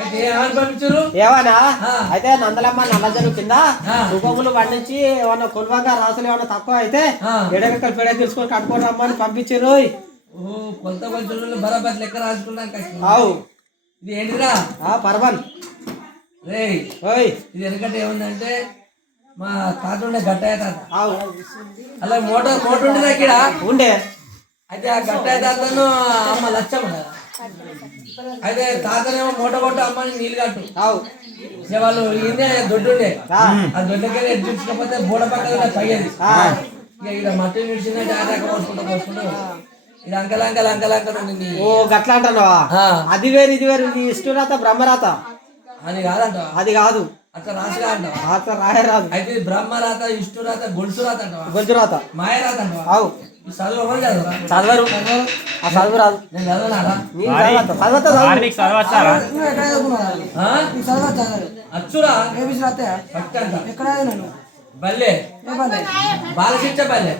అయితే ఏమని పంపించారు ఏమన్నా అయితే నందలమ్మ నల్లజరు కింద రూపములు పండించి ఏమన్నా కొలువగా రాసులు ఏమన్నా తక్కువ అయితే ఎడగక్కలు పెడ తీసుకొని కట్టుకొని రమ్మని పంపించారు. కొత్త పంచులు బరాబర్ లెక్క రాసుకున్నాను. ఇది ఏంటిరా పర్వన్ రే ఇది ఎందుకంటే ఏముందంటే మా తాత ఉండే గట్టయ్య తాత అలా మోటార్ ఉండేది ఇక్కడ ఉండే. అయితే ఆ గట్టయ్య తాతను అమ్మ లచ్చమ్మ కదా. అయితే తాతనేమో మూట కొట్ట అమ్మని నీళ్ళు కట్టు వాళ్ళు ఈయనే దొడ్డుండే ఆ దొడ్డకెళ్ళి ఎటు చూసుకోకపోతే బోడ పక్కన తగ్గేది. ఇక ఇక్కడ మట్టి నిడిచిందంటే ఆటాక పోసుకుంటూ ఇది అంకలంకలు ఓ గట్లా అంటున్నావా? అది వేరు ఇది వేరు. నీ ఇష్టరాత బ్రహ్మరాత అది కాదంట. అది కాదు అట్లా రాసిగా అంటావా? అట్లా రాయరాదు. అయితే బ్రహ్మరాత ఇష్టురాత గొలుసురాత అంటావా? గొలుసురాత మాయరాత అంటావా? అవు చదువు ఎవరు చదవరా? చదవరు. ఆ చదువు రాదు. నేను చదవనారా? అచ్చురా బల్లే బాలశిక్ష బల్లే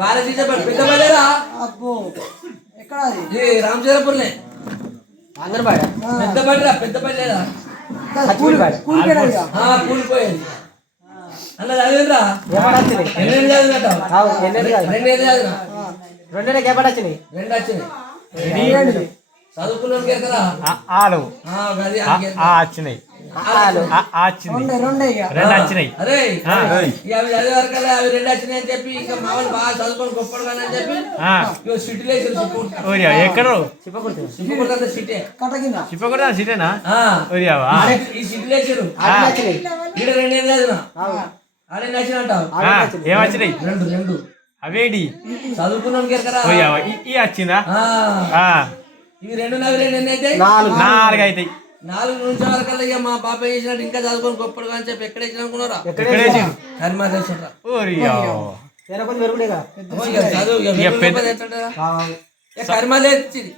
బాలశిక్ష పెద్ద బల్లేరా రామచంద్రపురనే అంగన్వాడి పెద్ద బడిరా పెద్ద బల్లేరా కూలిపోయేది అలా చదివిరా. ఎన్నేళ్ళు చదివినట్టు? 2 ఏళ్ళు చదివినా. 2 వచ్చినాయి. 2 వచ్చినాయి. చదువుకున్నాం కదా అరే ఇక అవి చదివే వరకల్లా అవి 2 వచ్చినాయి అని చెప్పి ఇంకా మా వాళ్ళు బాగా చదువుకొని గొప్పడు కానీ అని చెప్పి సిటీలో ఎక్కడ సిటీనా ఈ సిటీలో వేసారు. ఈడ 2 ఏళ్ళు చదివినా ఆడే నచ్చిన అంటావు. ఏమచ్చినాయి? 2 అవేడి చదువుకున్నాం కదా వచ్చిందా? ఇవి 2 ఎన్ని అయితే 4 అవుతాయి. 4 నుంచి వరకల్లా ఇక మా పాప చేసినట్టు ఇంకా చదువుకొని గొప్పడు అని చెప్పి ఎక్కడ వేసిన అనుకున్నారా? హరిమాదేశ్వర కరిమాలే ఇచ్చింది.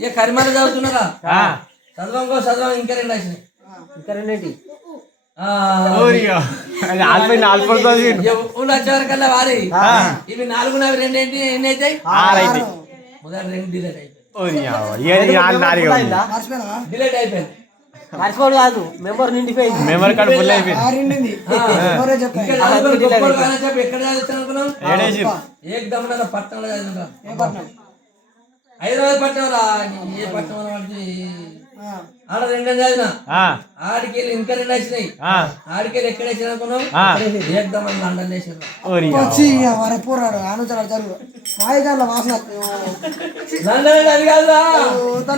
ఇక కరిమాల చదువుతున్నారా? చదవం ఇంకా 2 వచ్చినాయి. ఇంకా 2 వచ్చే వరకల్లా వారి ఇవి 4 2 ఏంటి ఎన్ని అవుతాయి? మొదటి 2 డిలేట్ అయిపోయింది. మర్చిపోడు కాదు మెంబర్ నిండిపోయింది. మెమరీ కార్డు ఫుల్ అయిపోయింది. ఎక్కడ చదువుతాను అనుకున్నాం? ఏకదమ్మున పట్టణంలో చదువుతా. హైదరాబాద్ పట్టణం రా. ఏ పట్టణం వాడికి ఆడ 2 చదివినా. ఆడికెళ్ళి ఇంకా 2 వచ్చినాయి. ఆడికెళ్ళి ఎక్కడ వేసిన అనుకున్నాం? ఏకదమ్మని లండన్ వేసిన. లండన్ అది కాదురా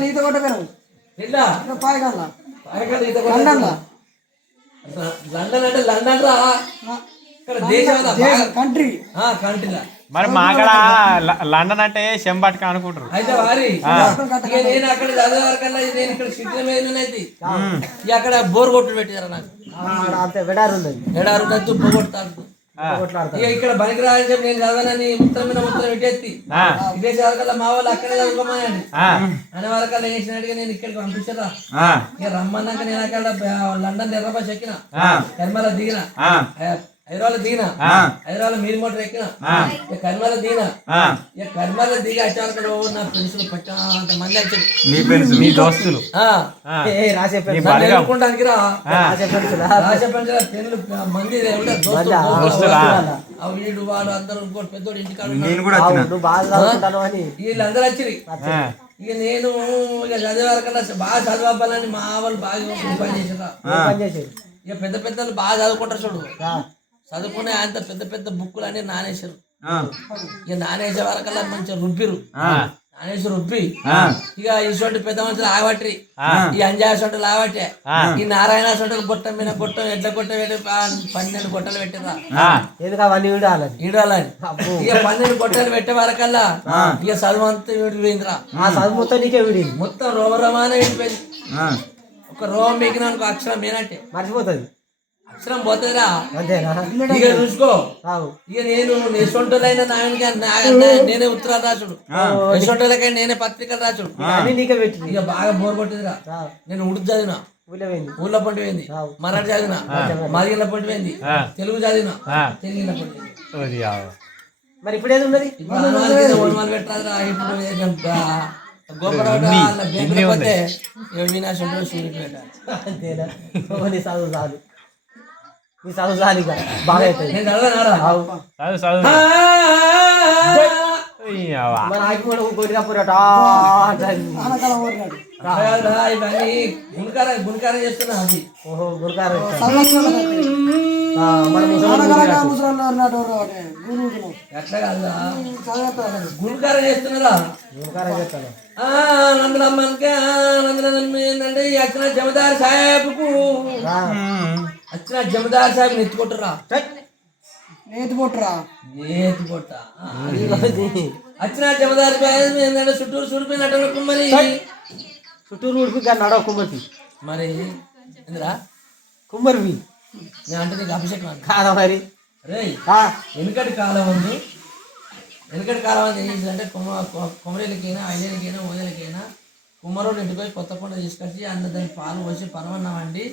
ఈత కొట్టపోయినావు లండన్ అంటే లండన్ రా. ఇక్కడ దేశం కంట్రీలా. మరి మా అక్కడ లండన్ అంటే చెంబట్క అనుకుంటారు. అయితే వారి నేను అక్కడ చదివే వరకల్లా నేను ఇక్కడ సిటీ మీద అక్కడ బోర్ కొట్టుడు పెట్టారు నాకు. ఎడారు దుబ్బ కొడతారు. ఇక్కడ బనికి రాని చెప్పి నేను చదవనని ముత్తరం మీద ముత్తరం పెట్టేసి ఇదేసే వరకల్లా మా వాళ్ళు అక్కడే చదువుకోమనండి అనే వరకల్లా వేసినట్టుగా నేను ఇక్కడికి పంపించరా. ఇక రమ్మన్నాక నేను అక్కడ లండన్ ఎర్రబాస్ ఎక్కిన, కర్మల దిగిన, హైదరాబాద్ దిగిన, హైదరాబాద్ మీరు మోటార్ ఎక్కిన, ఇక కర్మల దిగిన. ఇక కర్మల దిగి వచ్చేవారు నా ఫ్రెండ్స్ పట్టంత మంది వచ్చారు. మీ దోస్తులు ఎదుర్కొంటానికి రా రాసే పెన్నులు మంది వీడు వాడు అందరూ ఇంకోటి పెద్దోడు ఇంటికాడు వీళ్ళందరూ వచ్చి. ఇక నేను ఇక చదివే వరకల్లా బాగా చదవాలని మా వాళ్ళు బాగా పని చేసారు. ఇక పెద్ద పెద్దలు బాగా చదువుకుంటారు చూడు. చదువుకునే అంత పెద్ద పెద్ద బుక్కులు అన్ని నానేశారు. ఇక నానేసే వరకల్లా మంచిగా రుబ్బిరు. నానేసి రుబ్బి ఇక ఇటువంటి పెద్ద మనుషులు ఆగబట్టి ఈ అంజాయ సొంటలు ఆగబట్టే ఈ నారాయణ సొంటలు గొట్టం మీద గొట్టం ఎట్ల గొట్ట పెట్టి 12 గొట్టలు పెట్టిరా ఈడాలని. ఇక 12 గొట్టలు పెట్టే వరకల్లా ఇక చదువు అంతా విడిపోయిందిరా. మొత్తం రోమరమానే విడిపోయింది. ఒక రోమం మీకిన అక్షరం ఏనంటే మర్చిపోతుంది. అక్షరం పోతుందిరా. ఇక చూసుకో. ఇక నేను ఎసొంటోలైనా నేనే ఉత్తరాలు రాచుడు, ఎసొంటోలకైనా నేనే పత్రికలు రాచుడు. ఇక బాగా బోర్ కొట్టిందిరా. నేను ఉడుకు చదివినా, ఊళ్ళో పంటి పోయింది, మరాఠీ చదివినా, మాదిగిళ్ళ పంటి పోయింది, తెలుగు చదివినా, తెలుగులో పంటి పోయింది. మరి ఇప్పుడు ఏది ఉన్నది? పెట్టరాదురా. ఇప్పుడు గోపరాట పోతే వినాశ సూర్యపేట అంతేనా ఓ నీ చదువు చాలు నీ చదువు చాలు ఇక బాగా అవుతుంది నేను చదవనారా? చదువు చదువు మన ఆకి కూడా కొరిగా పురట ఇవన్నీ గుణకారం చేస్తున్నా అది ఓహో గురుగారు ఎట్లా కాదా గుణకారం చేస్తున్నారా? గురుగారు చెప్తాను నందనమ్మకి ఏంటంటే వచ్చిన జమదార్ సాహెబ్కు వచ్చిన జమదార్ సాహెబ్ ఎత్తుకుంటారా? నేతి పొట్ట వచ్చిన జమదార్ సాహెబ్ ఏంటంటే చుట్టూరు చూడిపోయినట్టు మరి చుట్టూరు ఉడిపి నడవ కుమ్మరి మరి ఎందురా కుమ్మరివి నేను అంటే నీకు అభిషేకం కాదా మరి రే వెనుకటి కాలం ఉంది ఏం చేసిందంటే కొమ్మరేలకైనా ఐదేళ్ళకైనా ఓదేలకైనా కుమ్మరోడు ఇంటికి కొత్త కొండ తీసుకొచ్చి దాన్ని పాలు పోసి పరమన్నం వండి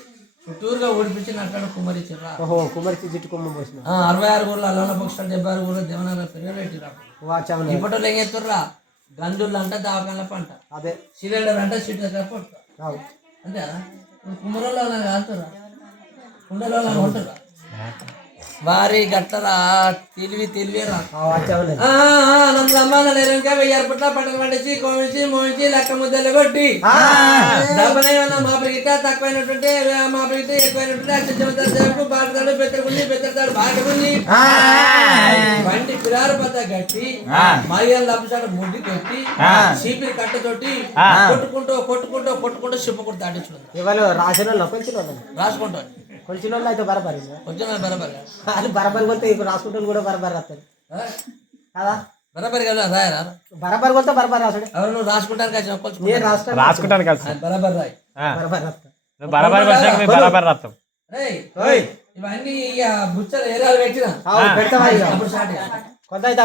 చుట్టూరుగా ఓడిపించి నట్టు కుమ్మరిచ్చిర్రా. ఓహో కుమ్మరికి జిట్టు కుమ్మ పోసిన 66 ఊర్లో అల్లన్న పక్షాలు 76 ఊర్లో దేవనగర్ పెరిగి పెట్టిరా. ఇప్పట్లో ఏం చేస్తుర్రా గంజుళ్ళు అంట దావకాల పంట అదే సిలిండర్ అంటే సీట్ దగ్గర పట్టు అంతేనా? కుమ్మరోళ్ళు కాదురా కుండలో ఉంటురా వారి గట్టరా తెలివేరా. నందమ్మ ఎయిర్పోర్ట్ లో పంటలు పండించి కోమించి మోయించి లెక్క ముద్దలు కొట్టి డబ్బునేమన్నా మా పిగిట తక్కువైనటువంటి మా పిగిట ఎక్కువైనటువంటి అత్యంత బాగుతాడు పెద్దతాడు బాగుంది బండి పిరారు పద్ద కట్టి మర్యాద లబ్బసాడు ముడ్డి కొట్టి చీపిరి కట్టతోటి కొట్టుకుంటూ చెప్పకుండా దాటించుకుంటారు. ఇవాళ రాసిన కొంచెం రాసుకుంటాను కొంచెం అయితే బరబరి కొంచెం బరాబర్ అది బరబరి కొలితే ఇప్పుడు రాసుకుంటాను కూడా బరబరి రాస్తాడు కదా బరాబర్ కదా రాయరా? బరబరి కొలితే బరబరి రాసాడు ఎవరు నువ్వు రాసుకుంటానికి వచ్చిన నేను రాస్తాను రాసుకుంటాను కలిసి బరాబర్ రాయి బరబరి రాస్తా బరాబర్ వచ్చాక మేము బరాబర్ రాస్తాం. రేయ్ ఇవన్నీ ఇక బుచ్చలు ఏరాలు పెట్టిన పెడతావా అప్పుడు స్టార్ట్ కొంత అయితే